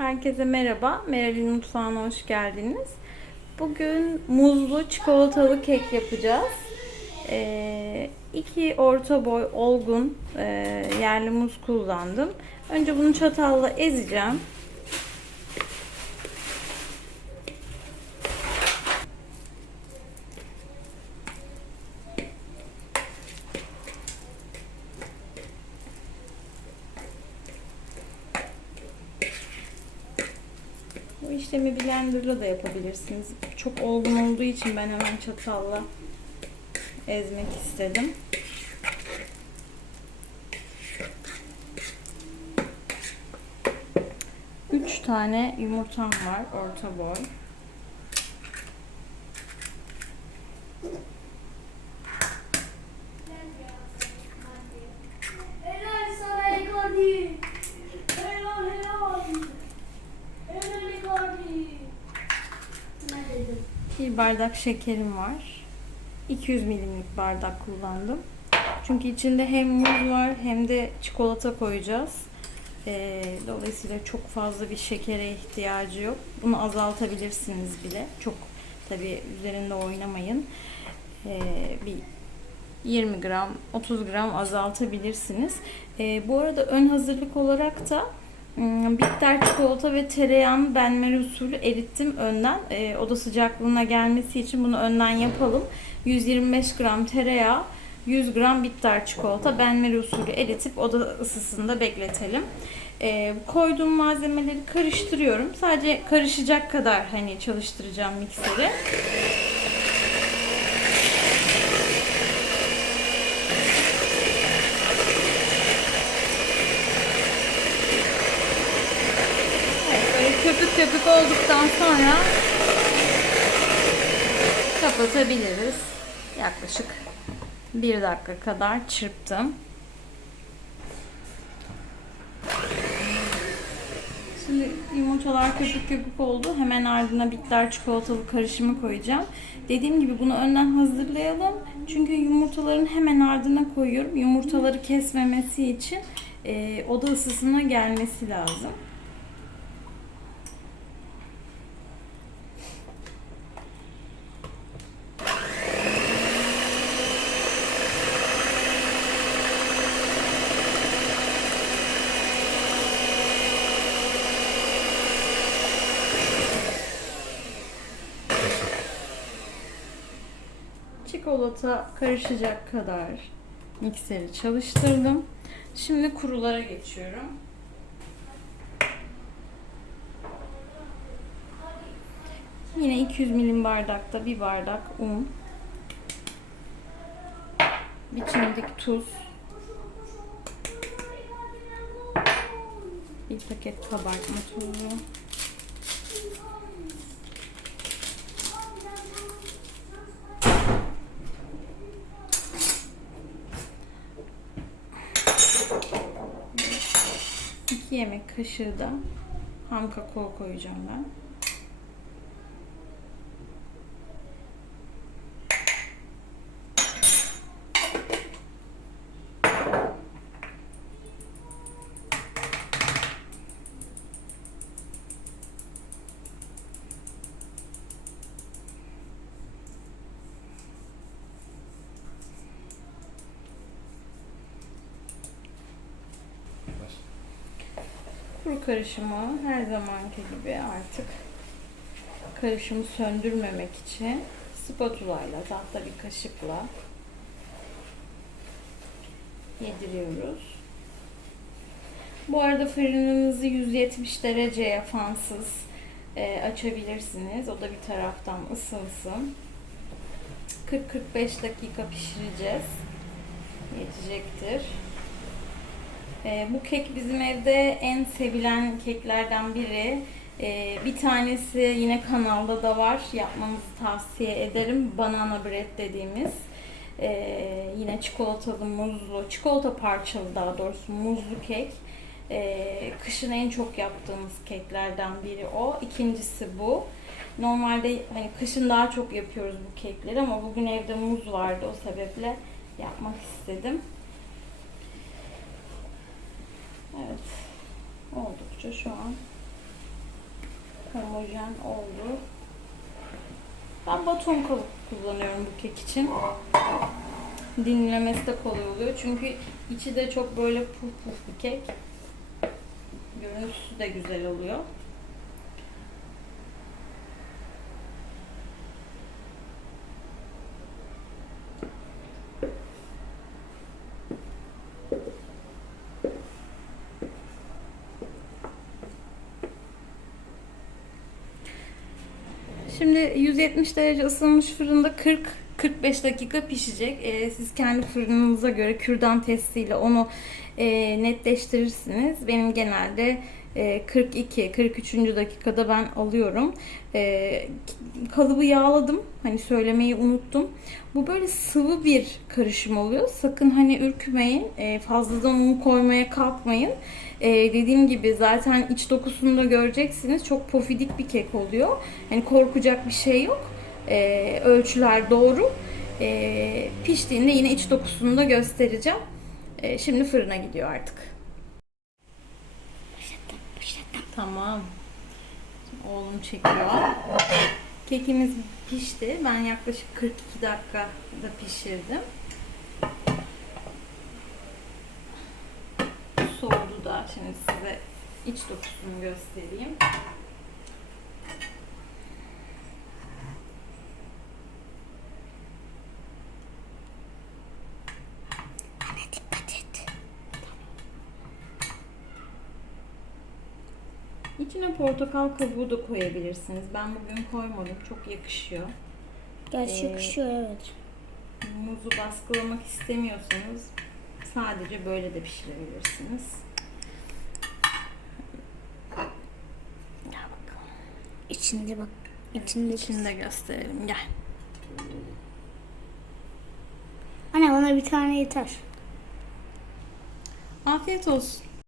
Herkese merhaba. Meral'in mutfağına hoş geldiniz. Bugün muzlu çikolatalı kek yapacağız. Ee, iki orta boy olgun e, yerli muz kullandım. Önce bunu çatalla ezeceğim. İşlemi blenderla da yapabilirsiniz. Çok olgun olduğu için ben hemen çatalla ezmek istedim. Üç tane yumurtam var orta boy. Bir bardak şekerim var. 200 milimlik bardak kullandım. Çünkü içinde hem muz var hem de çikolata koyacağız. Ee, dolayısıyla çok fazla bir şekere ihtiyacı yok. Bunu azaltabilirsiniz bile. Çok tabi üzerinde oynamayın. Ee, bir 20 gram, 30 gram azaltabilirsiniz. Ee, bu arada ön hazırlık olarak da bitter çikolata ve tereyağını ben Meri usulü erittim önden. Ee, oda sıcaklığına gelmesi için bunu önden yapalım. 125 gram tereyağı, 100 gram bitter çikolata ben Meri usulü eritip oda ısısında bekletelim. Ee, koyduğum malzemeleri karıştırıyorum. Sadece karışacak kadar hani çalıştıracağım mikseri. Evet, böyle köpük köpük olduktan sonra kapatabiliriz. Yaklaşık bir dakika kadar çırptım. Şimdi yumurtalar köpük köpük oldu. Hemen ardına bitter çikolatalı karışımı koyacağım. Dediğim gibi bunu önden hazırlayalım. Çünkü yumurtaların hemen ardına koyuyorum. Yumurtaları kesmemesi için e, oda ısısına gelmesi lazım. Çikolata karışacak kadar mikseri çalıştırdım. Şimdi kurulara geçiyorum. Yine 200 milim bardakta bir bardak un. Bir çimdik tuz. Bir paket kabartma tozu. İki yemek kaşığı da ham kakao koyacağım ben. Karışımı her zamanki gibi artık karışımı söndürmemek için spatula ile tahta bir kaşıkla yediriyoruz. Bu arada fırınınızı 170 dereceye fansız e, açabilirsiniz. O da bir taraftan ısınsın. 40-45 dakika pişireceğiz. Yetecektir. Ee, bu kek bizim evde en sevilen keklerden biri. Ee, bir tanesi yine kanalda da var. Yapmanızı tavsiye ederim. Banana bread dediğimiz. Ee, yine çikolatalı, muzlu, çikolata parçalı daha doğrusu muzlu kek. Ee, kışın en çok yaptığımız keklerden biri o. İkincisi bu. Normalde hani kışın daha çok yapıyoruz bu kekleri ama bugün evde muz vardı o sebeple yapmak istedim. Evet. Oldukça şu an homojen oldu. Ben baton kalıp kullanıyorum bu kek için. Dinlemesi de kolay oluyor. Çünkü içi de çok böyle puf puf bir kek. Görüntüsü de güzel oluyor. Şimdi 170 derece ısınmış fırında 40-45 dakika pişecek. Ee, siz kendi fırınınıza göre kürdan testiyle onu e, netleştirirsiniz. Benim genelde e, 42-43. dakikada ben alıyorum. E, kalıbı yağladım. Hani söylemeyi unuttum. Bu böyle sıvı bir karışım oluyor. Sakın hani ürkmeyin. E, fazladan un koymaya kalkmayın. Dediğim gibi zaten iç dokusunu da göreceksiniz. Çok pofidik bir kek oluyor. Hani korkacak bir şey yok. Ölçüler doğru. Piştiğinde yine iç dokusunu da göstereceğim. Şimdi fırına gidiyor artık. Tamam. Oğlum çekiyor. Kekimiz pişti. Ben yaklaşık 42 dakikada pişirdim. Soğudu da. Şimdi size iç dokusunu göstereyim. İçine portakal kabuğu da koyabilirsiniz. Ben bugün koymadım. Çok yakışıyor. Gerçi Ee, yakışıyor evet. Muzu baskılamak istemiyorsanız sadece böyle de pişirebilirsiniz. İçinde bak. İçinde. İçini de gösterelim. Gel. Anne bana bir tane yeter. Afiyet olsun.